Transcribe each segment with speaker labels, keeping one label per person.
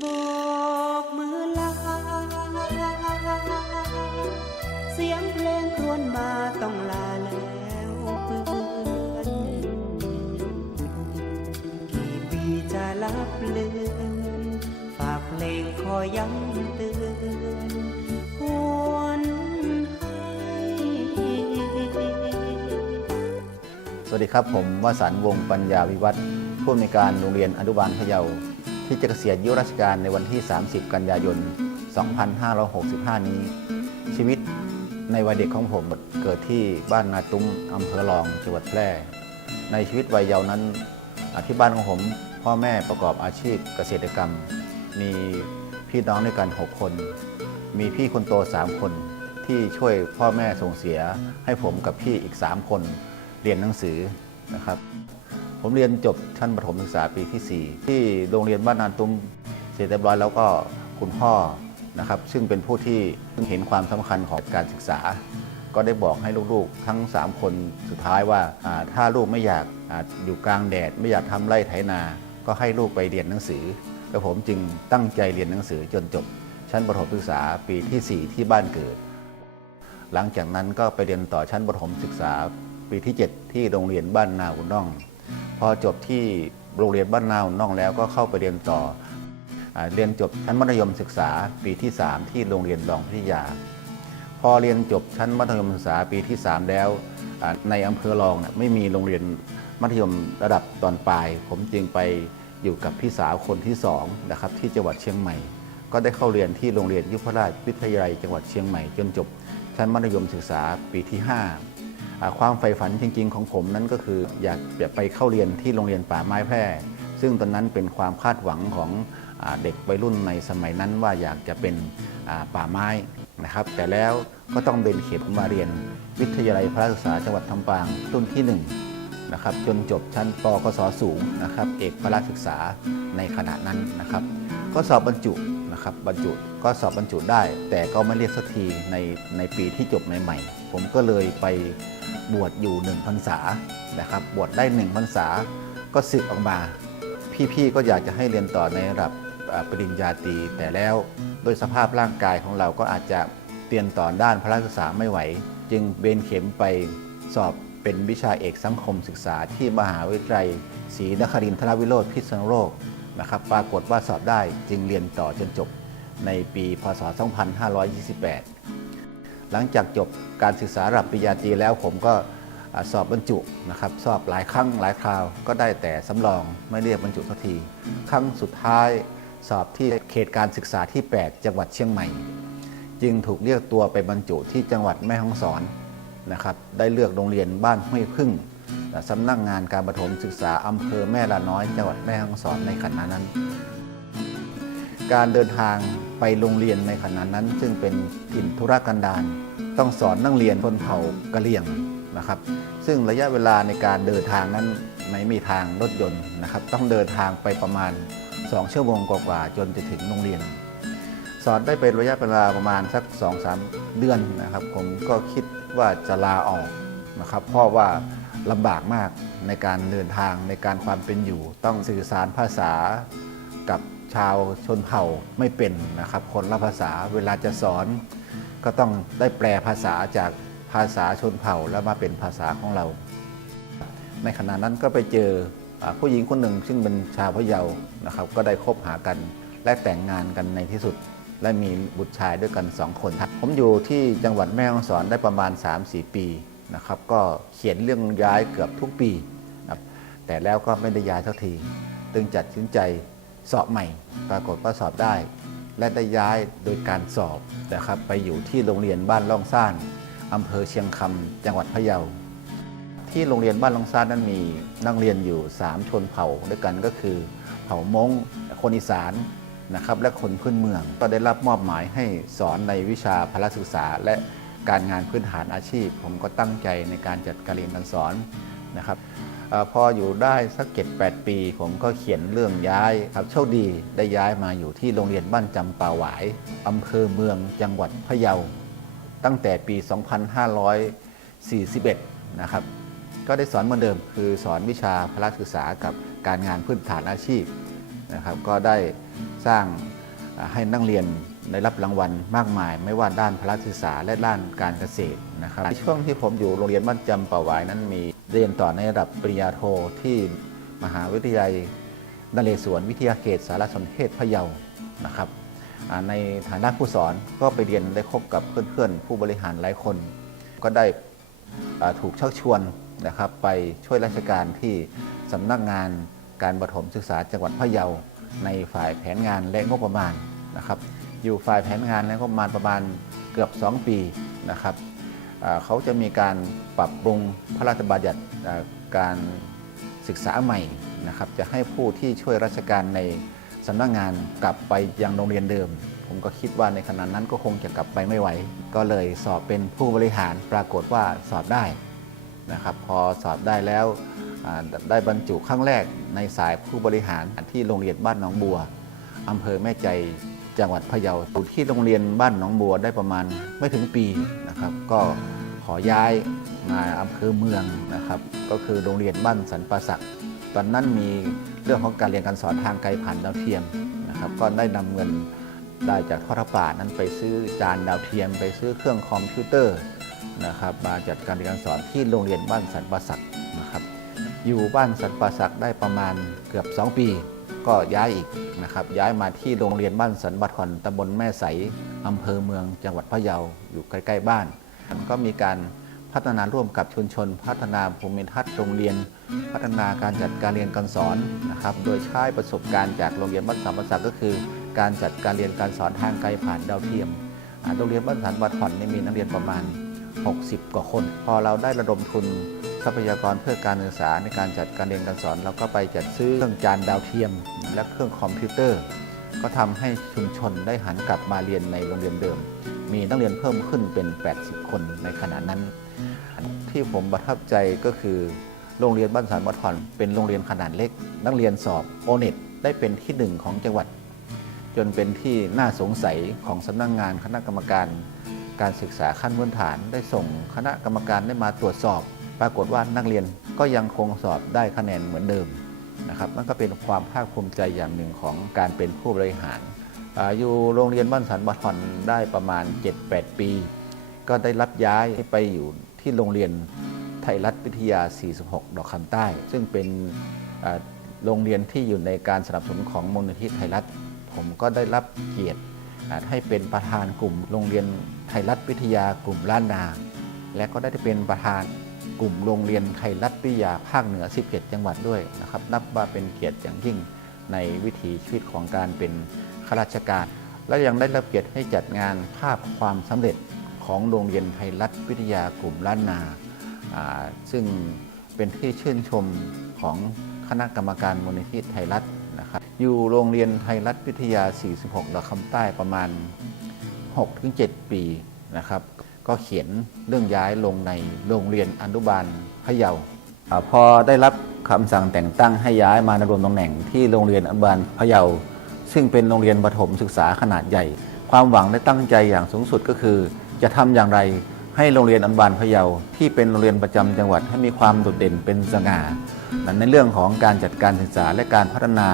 Speaker 1: โบกมือลา เสียงเพลงครวญมาต้องลาแล้วเพื่อนกี่ปีจะรับเลือนฝากเพลงคอยย้ำเตือนหวนให้
Speaker 2: สวัสดีครับผมวสันต์วงศ์ปัญญาวิวัฒน์ผู้อำนวยการโรงเรียนอนุบาลพะเยา ที่จะเกษียณอายุราชการในวันที่ 30 กันยายน 2565 นี้ ชีวิตในวัยเด็กของผมเกิดที่บ้านนาตุ้มอำเภอรองจังหวัดแพร่ ในชีวิตวัยเยาว์นั้นที่บ้านของผมพ่อแม่ประกอบอาชีพเกษตรกรรม มีพี่น้องด้วยกัน 6 คน มีพี่คนโต 3 คนที่ช่วยพ่อแม่ส่งเสียให้ผมกับพี่อีก 3 คนเรียนหนังสือนะครับ ผมเรียนจบชั้นประถมศึกษาปีที่ 4 ที่โรงเรียนบ้านนานตุ้มเสร็จเรียบร้อยแล้วก็คุณพ่อนะครับซึ่งเป็นผู้ที่เห็นความสำคัญของการศึกษา ก็ได้บอกให้ลูกๆ ทั้ง 3 คนสุดท้ายว่าถ้าลูกไม่อยากออยู่กลางแดด ไม่อยากทำไร่ไถนา ก็ให้ลูกไปเรียนหนังสือแล้วผมจึงตั้งใจเรียนหนังสือจนจบ ชั้นประถมศึกษาปีทีสี่ 4 ที่บ้านเกิด หลังจากนั้นก็ไปเรียนต่อชั้นประถมศึกษาปีที่ 7 ที่โรงเรียนบ้านนาอุนน่อง พอจบที่โรงเรียนบ้านนาอุ่นน่องแล้วก็เข้าไปเรียนต่ออเรียนจบชั้นมัธยมศึกษาปีที่ 3 ที่โรงเรียนดองพิทยา พอเรียนจบชั้นมัธยมศึกษาปีที่ 3 แล้วในอำเภอรองไม่มีโรงเรียนมัธยมระดับตอนปลาย ผมจึงไปอยู่กับพี่สาวคนที่2นะครับที่จังหวัดเชียงใหม่ ก็ได้เข้าเรียนที่โรงเรียนยุพราชวิทยาลัยจังหวัดเชียงใหม่ จนจบชั้นมัธยมศึกษาปีที่5อ่า ความใฝ่ฝันจริง ๆ ของผมนั้นก็คืออยากจะไปเข้าเรียนที่โรงเรียนป่าไม้แพร่ ซึ่งตอนนั้นเป็นความคาดหวังของอเด็กวัยรุ่นในสมัยนั้นว่าอยากจะเป็นป่าไม้นะครับ แต่แล้วก็ต้องเบนเข็มมาเรียนวิทยาลัยพระศึกษาจังหวัดลำปางรุ่นที่1นะครับจนจบชั้นปกศสูงนะครับ เอกพระศึกษาในขณะนั้นนะครับ ก็สอบบรรจุนะครับบรรจุก็สอบบรรจุได้ แต่ก็ไม่เรียกสักทีในในปีที่จบใหม่ๆ ผมก็เลยไปบวชอยู่หนึ่งพรรษานะครับ บวชได้หนึ่งพรรษาก็สึกออกมา พี่ๆก็อยากจะให้เรียนต่อในระดับปริญญาตรีแต่แล้วโดยสภาพร่างกายของเราก็อาจจะเรียนต่อด้านพระศึกษาไม่ไหว จึงเบนเข็มไปสอบเป็นวิชาเอกสังคมศึกษาที่มหาวิทยาลัยศรีนครินทรวิโรธพิษณุโลกนะครับปรากฏว่าสอบได้จึงเรียนต่อจนจบในปีพศ 2528 หลังจากจบการศึกษาระดับปริญญาตรีแล้วผมก็สอบบรรจุนะครับ สอบหลายครั้งหลายคราวก็ได้แต่สำรองไม่เรียกบรรจุสักที ครั้งสุดท้ายสอบที่เขตการศึกษาที่ 8 จังหวัดเชียงใหม่ จึงถูกเรียกตัวไปบรรจุที่จังหวัดแม่ฮ่องสอนนะครับได้เลือกโรงเรียนบ้านห้วยพึ่งสำนักงานการประถมศึกษาอำเภอแม่ละน้อยจังหวัดแม่ฮ่องสอนในขณะนั้น การเดินทางไปโรงเรียนในขณะนั้น ซึ่งเป็นถิ่นธุรกันดารต้องสอนนักเรียนชนเผ่ากะเหรี่ยงนะครับ ซึ่งระยะเวลาในการเดินทางนั้นไม่มีทางรถยนต์นะครับ ต้องเดินทางไปประมาณ 2 ชั่วโมงกว่าๆจนจะถึงโรงเรียน สอนได้เป็นระยะเวลาประมาณสัก 2-3 เดือนนะครับ ผมก็คิดว่าจะลาออกนะครับ เพราะว่าลำบากมากในการเดินทางในการความเป็นอยู่ ต้องสื่อสารภาษากับ ชาวชนเผ่าไม่เป็นนะครับ คนละภาษาเวลาจะสอน ก็ต้องได้แปลภาษาจากภาษาชนเผ่าแล้วมาเป็นภาษาของเรา ในขณะนั้นก็ไปเจอผู้หญิงคนหนึ่ง ซึ่งเป็นชาวพะเยานะครับ ก็ได้คบหากันและแต่งงานกันในที่สุด และมีบุตรชายด้วยกัน2คน ผมอยู่ที่จังหวัดแม่ฮ่องสอนได้ประมาณ 3-4 ปีนะครับ ก็เขียนเรื่องย้ายเกือบทุกปีนะแต่แล้วก็ไม่ได้ย้ายสักทีจึงจัดสินใจ สอบใหม่ ปรากฏว่าสอบได้ และได้ย้ายโดยการสอบนะครับไปอยู่ที่โรงเรียนบ้านล่องซ่านอำเภอเชียงคำจังหวัดพะเยา ที่โรงเรียนบ้านลองซ่านนั้นมีนักเรียนอยู่ 3 ชนเผ่าด้วยกันก็คือ เผ่ามงคนอีสานนะครับและคนพื้นเมืองก็ได้รับมอบหมายให้สอนในวิชาพละศึกษา และการงานพื้นฐานอาชีพ ผมก็ตั้งใจในการจัดการเรียนการสอนนะครับ อพออยู่ได้สักเจ็ดแปดปี ผมก็เขียนเรื่องย้ายครับโชคดีได้ย้ายมาอยู่ที่โรงเรียนบ้านจำป่าหวายอำเภอเมืองจังหวัดพะเยา ตั้งแต่ปี 2541 นะครับ ก็ได้สอนเหมือนเดิมคือสอนวิชาพละศึกษากับการงานพื้นฐานอาชีพนะครับ ก็ได้สร้างให้นักเรียน ได้รับรางวัลมากมาย ไม่ว่าด้านพละศึกษาและด้านการเกษตรนะครับในช่วงที่ผมอยู่โรงเรียนบ้านจำป่าหวายนั้นมีเรียนต่อในระดับปริญญาโทที่มหาวิทยาลัยนเรศวรวิทยาเขตสารสนเทศพะเยานะครับในฐานะผู้สอนก็ไปเรียนได้คบกับเพื่อนๆ ผู้บริหารหลายคน ก็ได้ถูกชักชวนนะครับไปช่วยราชการที่สำนักงานการประถมศึกษาจังหวัดพะเยาในฝ่ายแผนงานและงบประมาณนะครับ อยู่ฝ่ายแผนงานและงบประมาณประมาณเกือบ 2 ปีนะครับเขาจะมีการปรับปรุงพระราชบัญญัติการศึกษาใหม่นะครับจะให้ผู้ที่ช่วยราชการในสำนักงานกลับไปยังโรงเรียนเดิม ผมก็คิดว่าในขณะนั้นก็คงจะกลับไปไม่ไหว ก็เลยสอบเป็นผู้บริหารปรากฏว่าสอบได้นะครับพอสอบได้แล้วได้บรรจุครั้งแรกในสายผู้บริหารที่โรงเรียนบ้านหนองบัวอำเภอแม่ใจ จังหวัดพะเยาอยู่ที่โรงเรียนบ้านหนองบัวได้ประมาณไม่ถึงปีนะครับ ก็ขอย้ายมาอำเภอเมืองนะครับ ก็คือโรงเรียนบ้านสันปะสักตอนนั้นมีเรื่องของการเรียนการสอนทางไกลผ่านดาวเทียมนะครับก็ได้นำเงินได้จากทอดป่านั้นไปซื้อจานดาวเทียม ไปซื้อเครื่องคอมพิวเตอร์นะครับมาจัดการเรียนการสอนที่โรงเรียนบ้านสันปะสักนะครับอยู่บ้านสันปะสักได้ประมาณเกือบ 2 ปี ก็ย้ายอีกนะครับย้ายมาที่โรงเรียนบ้านสันบัดทอนตำบลแม่ใสอำเภอเมืองจังหวัดพะเยาอยู่ใกล้ๆบ้าน ก็มีการพัฒนาร่วมกับชุมชน พัฒนาภูมิทัศน์โรงเรียน พัฒนาการจัดการเรียนการสอนนะครับโดยใช้ประสบการณ์จากโรงเรียนบ้านสันปะสักก็คือ การจัดการเรียนการสอนทางไกลผ่านดาวเทียมโรงเรียนบ้านสันบัดทอนมีนักเรียนประมาณ 60 กว่าคน พอเราได้ระดมทุน ทรัพยากรเพื่อการศึกษาในการจัดการเรียนการสอน เราก็ไปจัดซื้อเครื่องจานดาวเทียม และเครื่องคอมพิวเตอร์ ก็ทำให้ชุมชนได้หันกลับมาเรียนในโรงเรียนเดิม มีนักเรียนเพิ่มขึ้นเป็น 80 คนในขณะนั้น ที่ผมประทับใจก็คือโรงเรียนบ้านสารวัดทอนเป็นโรงเรียนขนาดเล็ก นักเรียนสอบโอเน็ตได้เป็นที่หนึ่งของจังหวัด จนเป็นที่น่าสงสัยของสำนักงงานคณะกรรมการ การศึกษาขั้นพื้นฐานได้ส่งคณะกรรมการได้มาตรวจสอบ ปรากฏว่านักเรียนก็ยังคงสอบได้คะแนนเหมือนเดิมนะครับนั่นก็เป็นความภาคภูมิใจอย่างหนึ่งของการเป็นผู้บริหารอายู่โรงเรียนบ้านสันบัทอนได้ประมาณ 7-8 ปี ก็ได้รับย้ายไปอยู่ที่โรงเรียนไทยรัฐวิทยา 46 ดอกคำใต้ ซึ่งเป็นโรงเรียนที่อยู่ในการสนับสนุนของมูลนิธิไทยรัฐ ผมก็ได้รับเกียรติให้เป็นประธานกลุ่มโรงเรียนไทยรัฐวิทยากลุ่มล้านนา และก็ได้เป็นประธาน กลุ่มโรงเรียนไทยรัฐวิทยาภาคเหนือ 17 จังหวัดด้วยนะครับ นับว่าเป็นเกียรติอย่างยิ่งในวิถีชีวิตของการเป็นข้าราชการ และยังได้รับเกียรติให้จัดงานภาพความสำเร็จของโรงเรียนไทยรัฐวิทยากลุ่มล้านนาอ่าซึ่งเป็นที่ชื่นชมของคณะกรรมการมูลนิธิไทยรัฐนะครับ อยู่โรงเรียนไทยรัฐวิทยา 46ดอกคำใต้ประมาณ 6-7 ปีนะครับ ก็เขียนเรื่องย้ายลงในโรงเรียนอนุบาลพะเยาพอได้รับคำสั่งแต่งตั้งให้ย้ายมาดำรงตำแหน่งที่โรงเรียนอนุบาลพะเยา ซึ่งเป็นโรงเรียนประถมศึกษาขนาดใหญ่ ความหวังและตั้งใจอย่างสูงสุดก็คือ จะทำอย่างไรให้โรงเรียนอนุบาลพะเยาที่เป็นโรงเรียนประจำจังหวัดให้มีความโดดเด่นเป็นสง่าในเรื่องของการจัดการศึกษาและการพัฒนา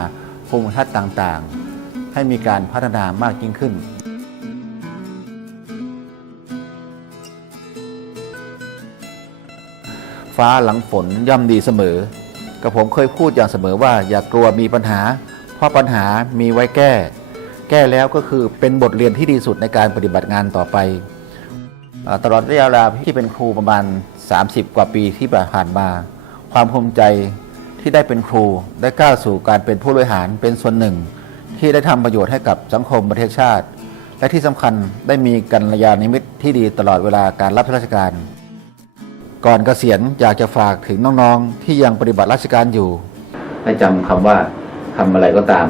Speaker 2: ภูมิทัศน์ต่างๆ ให้มีการพัฒนามากยิ่งขึ้น ฟ้าหลังฝนย่อมดีเสมอ กับผมเคยพูดอย่างเสมอว่าอย่ากลัวมีปัญหา เพราะปัญหามีไว้แก้ แก้แล้วก็คือเป็นบทเรียนที่ดีสุดในการปฏิบัติงานต่อไปอตลอดระยะเวลาที่เป็นครูประมาณ 30 กว่าปีที่ผ่านมา ความภูมิใจที่ได้เป็นครูได้ก้าวสู่การเป็นผู้บริหารเป็นส่วนหนึ่ง ที่ได้ทำประโยชน์ให้กับสังคมประเทศชาติ และที่สำคัญได้มีกัลยาณมิตรที่ดีตลอดเวลาการรับราชการ ก่อนเกษียณอยากจะฝากถึงน้องๆ ที่ยังปฏิบัติราชการอยู่ ให้จำคำว่าทำอะไรก็ตาม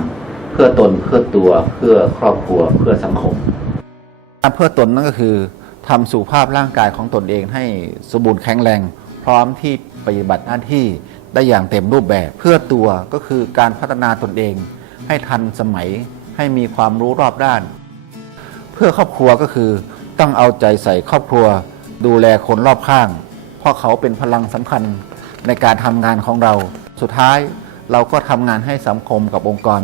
Speaker 2: เพื่อตนเพื่อตัวเพื่อครอบครัวเพื่อสังคม เพื่อตนนั่นก็คือทำสุขภาพร่างกายของตนเองให้สมบูรณ์แข็งแรง พร้อมที่ปฏิบัติหน้าที่ได้อย่างเต็มรูปแบบ เพื่อตัวก็คือการพัฒนาตนเอง ให้ทันสมัยให้มีความรู้รอบด้าน เพื่อครอบครัวก็คือต้องเอาใจใส่ครอบครัว ดูแลคนรอบข้าง เพราะเขาเป็นพลังสำคัญในการทำงานของเรา สุดท้ายเราก็ทำงานให้สังคมกับองค์กร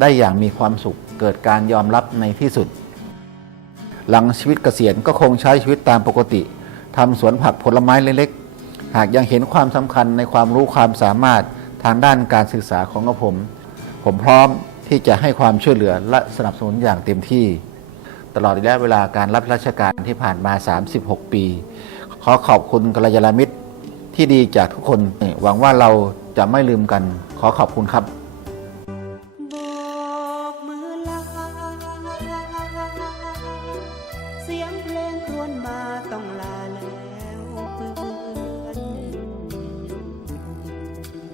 Speaker 2: ได้อย่างมีความสุขเกิดการยอมรับในที่สุด หลังชีวิตเกษียณก็คงใช้ชีวิตตามปกติทำสวนผักผลไม้เล็กๆ หากยังเห็นความสำคัญในความรู้ความสามารถทางด้านการศึกษาของกระผม ผมพร้อมที่จะให้ความช่วยเหลือและสนับสนุนอย่างเต็มที่ ตลอดระยะเวลาการรับราชการที่ผ่านมา 36 ปี อขอบคุณกัลยาณมิตรที่ดีจากทุกคน หวังว่าเราจะไม่ลืมกัน ขอขอบคุณครับ
Speaker 1: โบกมือลาเสียงเพลงครวญมาต้องลาแล้วเพื่อน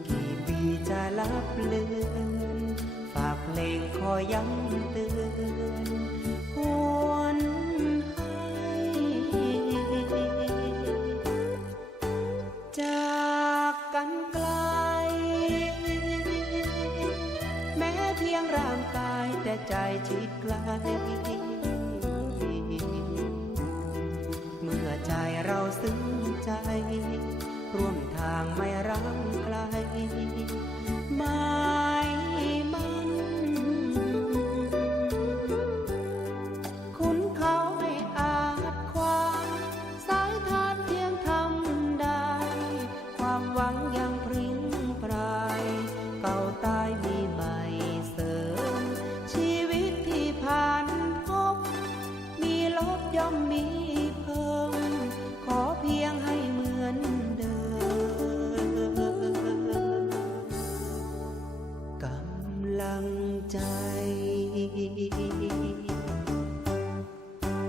Speaker 1: กี่ปีจะรับเลือนฝากเพลงคอยย้ำเตือนหวน ใจชิดไกล เมื่อใจเราซึ้งใจ ร่วมทางไม่รังไกลมา